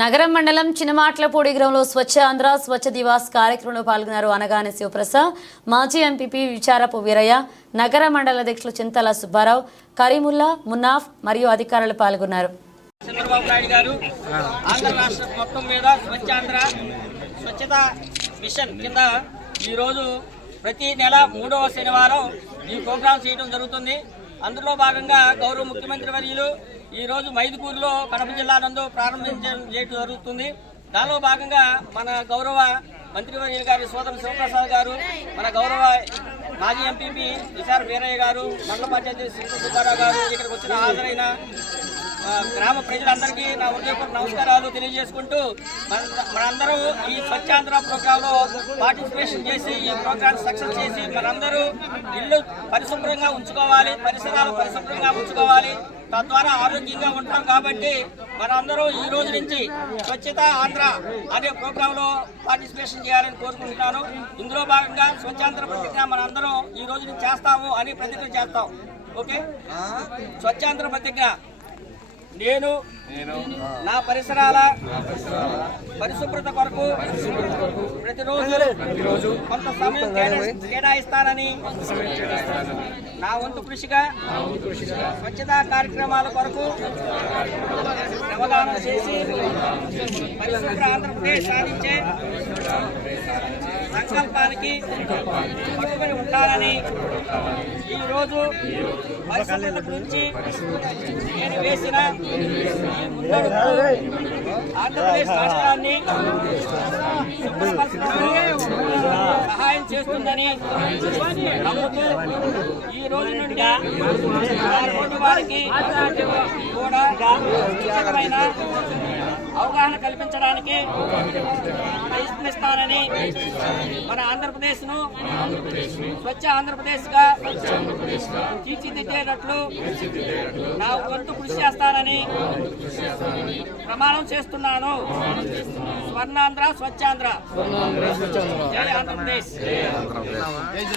నగరం మండలం చినమాట్లపూడి గ్రామంలో స్వచ్ఛ ఆంధ్ర స్వచ్ఛ దివాస్ కార్యక్రమంలో పాల్గొన్నారు అనగానే శివప్రసాద్, మాజీ ఎంపీపీ విచారపు వీరయ్య, నగర మండల అధ్యక్షులు చింతల సుబ్బారావు, కరీముల్లా, మున్నాఫ్ మరియు అధికారులు పాల్గొన్నారు. చంద్రబాబు నాయుడు గారు ఆంధ్ర రాష్ట్రం మొత్తం మీద స్వచ్ఛాంధ్ర స్వచ్ఛత మిషన్ కింద ఈరోజు ప్రతి నెల 3వ శనివారం ఈ ప్రోగ్రాం చేయడం జరుగుతుంది. అందులో భాగంగా గౌరవ ముఖ్యమంత్రి వర్యులు ఈరోజు మైదుకూరులో కడప జిల్లా నందు ప్రారంభించడం జరుగుతుంది. దానిలో భాగంగా మన గౌరవ మంత్రివర్యులు గారి సోదరు శివప్రసాద్ గారు, మన గౌరవ మాజీ ఎంపీపీ విచారపు వీరయ్య గారు, మండల పంచాయతీ శ్రీ సుబ్బారావు గారు, ఇక్కడికి వచ్చిన హాజరైన గ్రామ ప్రజలందరికీ నా హృదయపూర్వక నమస్కారాలు తెలియజేసుకుంటూ మనందరూ ఈ స్వచ్ఛాంధ్ర ప్రోగ్రాంలో పార్టిసిపేషన్ చేసి ఈ ప్రోగ్రాం సక్సెస్ చేసి మనందరూ ఇల్లు పరిశుభ్రంగా ఉంచుకోవాలి, పరిసరాలు పరిశుభ్రంగా ఉంచుకోవాలి, తద్వారా ఆరోగ్యంగా ఉంటాం. కాబట్టి మనందరూ ఈ రోజు నుంచి స్వచ్ఛత ఆంధ్ర అనే ప్రోగ్రాంలో పార్టిసిపేషన్ చేయాలని కోరుకుంటున్నాను. ఇందులో భాగంగా స్వచ్ఛాంధ్ర ప్రతిజ్ఞ మనందరం ఈ రోజు నుంచి చేస్తాము అని ప్రతిజ్ఞ చేస్తాం. ఓకే, స్వచ్ఛాంధ్ర ప్రతిజ్ఞ. నేను నా పరిసరాల పరిశుభ్రత కొరకు ప్రతిరోజు కొంత సమయం కేటాయిస్తానని నా వంతు కృషిగా స్వచ్ఛతా కార్యక్రమాల కొరకు శ్రమదానం చేసి పరిశుభ్ర ఆంధ్రప్రదేశ్ సాధించే సంకల్పానికి పట్టుబడి ఉంటానని ఈరోజు పరిశుభ్రత గురించి నేను వేసిన ఈ ముందడుగు ఆంధ్రప్రదేశ్ రాష్ట్రాన్ని సహాయం చేస్తుందని నమ్ముతూ ఈ రోజు నుండి వారికి కూడా ఉచితమైన అవగాహన కల్పించడానికి ప్రయత్నిస్తానని, మన ఆంధ్రప్రదేశ్ను స్వచ్ఛ ఆంధ్రప్రదేశ్గా తీర్చిదిద్దేటట్లు నా వంతు కృషి చేస్తానని ప్రమాణం చేస్తున్నాను. స్వర్ణాంధ్ర స్వచ్ఛాంధ్ర. జై ఆంధ్రప్రదేశ్.